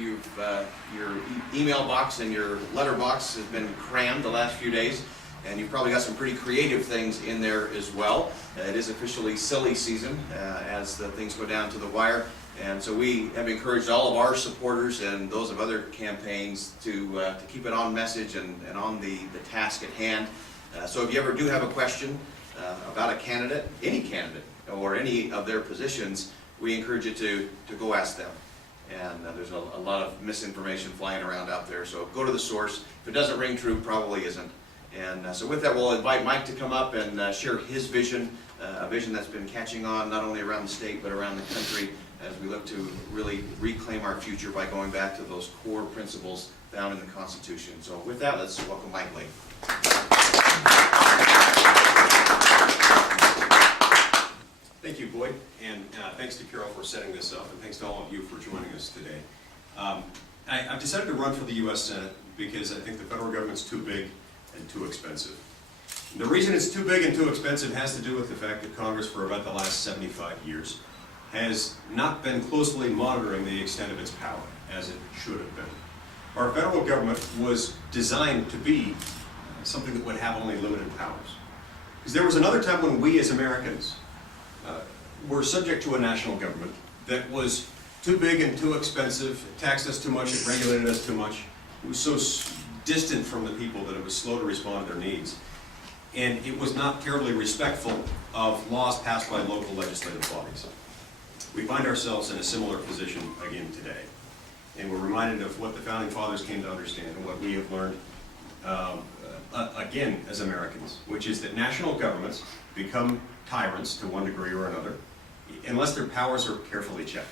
Your email box and your letter box has been crammed the last few days, and you've probably got some pretty creative things in there as well. It is officially silly season as the things go down to the wire, and so we have encouraged all of our supporters and those of other campaigns to keep it on message and on the task at hand. So if you ever do have a question about a candidate, any candidate, or any of their positions, we encourage you to go ask them. And there's a lot of misinformation flying around out there, so go to the source. If it doesn't ring true, probably isn't. And so with that, we'll invite Mike to come up and share his vision, a vision that's been catching on not only around the state but around the country as we look to really reclaim our future by going back to those core principles found in the Constitution. So with that, let's welcome Mike Lane. Thank you, Boyd, and thanks to Carol for setting this up, and thanks to all of you for joining us today. I've decided to run for the U.S. Senate because I think the federal government's too big and too expensive. The reason it's too big and too expensive has to do with the fact that Congress, for about the last 75 years, has not been closely monitoring the extent of its power, as it should have been. Our federal government was designed to be something that would have only limited powers. Because there was another time when we as Americans were subject to a national government that was too big and too expensive, it taxed us too much, it regulated us too much. It was so distant from the people that it was slow to respond to their needs. And it was not terribly respectful of laws passed by local legislative bodies. We find ourselves in a similar position again today. And we're reminded of what the Founding Fathers came to understand and what we have learned again as Americans, which is that national governments become tyrants to one degree or another unless their powers are carefully checked.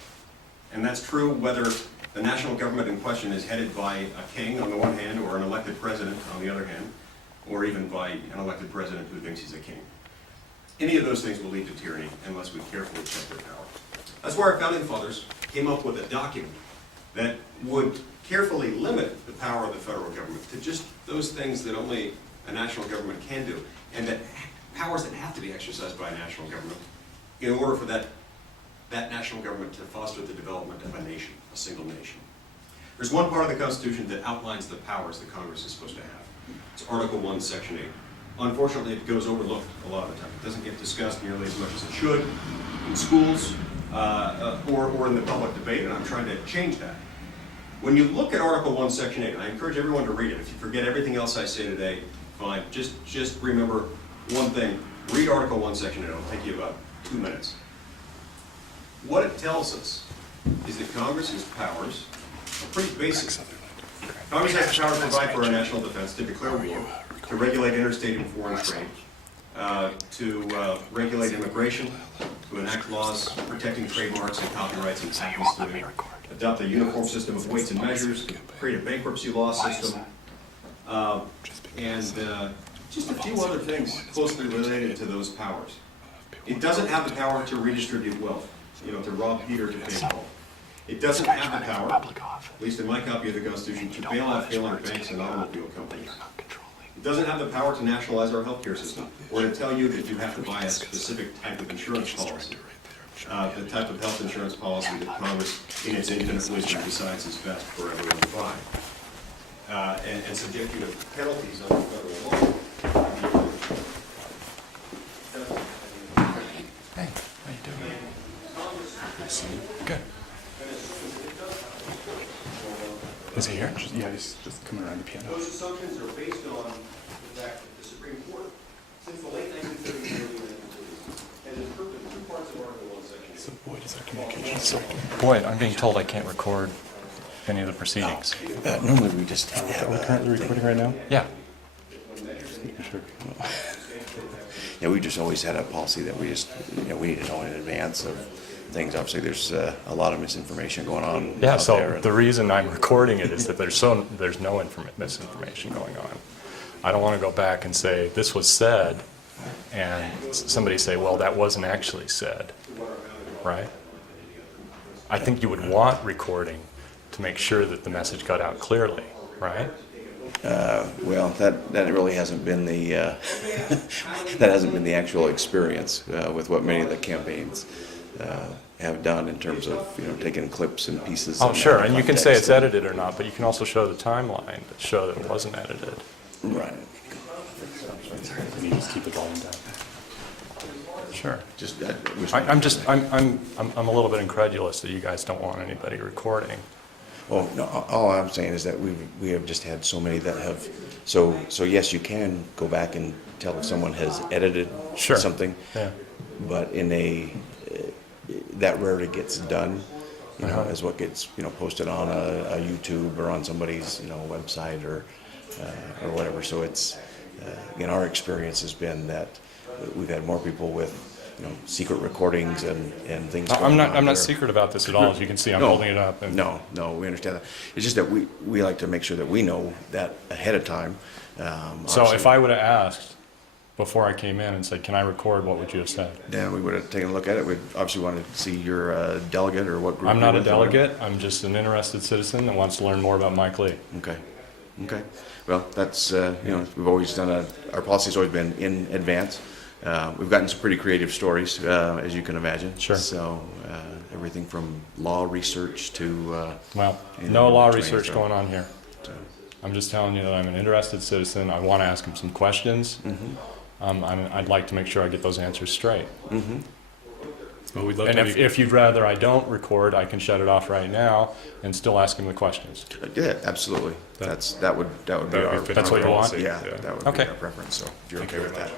And that's true whether the national government in question is headed by a king on the one hand or an elected president on the other hand, or even by an elected president who thinks he's a king. Any of those things will lead to tyranny unless we carefully check their power. That's why our Founding Fathers came up with a document that would carefully limit the power of the federal government to just those things that only a national government can do, and that powers that have to be exercised by a national government in order for that national government to foster the development of a nation, a single nation. There's one part of the Constitution that outlines the powers that Congress is supposed to have. It's Article 1, Section 8. Unfortunately, it goes overlooked a lot of the time. It doesn't get discussed nearly as much as it should in schools or in the public debate, and I'm trying to change that. When you look at Article 1, Section 8, and I encourage everyone to read it. If you forget everything else I say today, fine. Just remember one thing. Read Article 1, Section 8. It'll take you about 2 minutes. What it tells us is that Congress's powers are pretty basic. Congress has the power to provide for our national defense, to declare war, to regulate interstate and foreign trade, to regulate immigration, to enact laws protecting trademarks and copyrights and patents, to adopt a uniform system of weights and measures, to create a bankruptcy law system, and just a few other things closely related to those powers. It doesn't have the power to redistribute wealth, to rob Peter to pay Paul. It doesn't have the power, at least in my copy of the Constitution, to bail out failing banks and automobile companies. It doesn't have the power to nationalize our healthcare system, or to tell you that you have to buy a specific type of insurance policy, the type of health insurance policy that Congress, in its infinite wisdom, decides is best for everyone to buy, and subject you to penalties under federal law. Hey, how you doing? Good. Is he here? Yeah, he's just coming around the piano. Those assumptions are based on the fact that the Supreme Court, since the late 1930s and early 1940s, has interpreted two parts of Article 1, Section 8. So Boyd is our communications. So Boyd, I'm being told I can't record any of the proceedings. Normally we just have We're currently recording right now? Yeah. Sure. Yeah, we just always had a policy that we just, we need to know in advance of things. Obviously, there's a lot of misinformation going on. Yeah, out so there. the reason I'm recording it is that there's no misinformation going on. I don't want to go back and say, this was said, and somebody say, well, that wasn't actually said, right? I think you would want recording to make sure that the message got out clearly, right? Well, that really hasn't been the that hasn't been the actual experience with what many of the campaigns have done in terms of, taking clips and pieces. Oh, and sure, out of and you can say it's context. edited or not, but you can also show the timeline that show that it wasn't edited. Right. Can you just keep the volume down? Sure. Just, I wish- I'm a little bit incredulous that you guys don't want anybody recording. Well, no, all I'm saying is that we have just had so many that have, so yes, you can go back and tell if someone has edited Sure. something, Yeah. but that rarely gets done, as what gets, posted on a YouTube or on somebody's, website or whatever. So it's, again, our experience has been that we've had more people with, secret recordings and things going I'm on not there. secret about this at all, as you can see, I'm No. holding it up. And No, we understand that. It's just that we like to make sure that we know that ahead of time. So Obviously, if I would have asked before I came in and said, can I record, what would you have said? then we would have taken a look at it. We'd obviously want to see your delegate or what group. I'm not you're a with or whatever. delegate, I'm just an interested citizen that wants to learn more about Mike Lee. Okay. Well, that's, we've always done our policy's always been in advance. We've gotten some pretty creative stories, as you can imagine. Sure. So, everything from law research to, Well, You no know, law training, research so- going on here. I'm just telling you that I'm an interested citizen, I want to ask him some questions. And I'd like to make sure I get those answers straight. Well, we'd love And to. if you'd rather I don't record, I can shut it off right now and still ask him the questions. yeah, absolutely. That would be That would our. fit That's our what you want? policy. Yeah, that would Okay. be our preference, so if you're okay with that.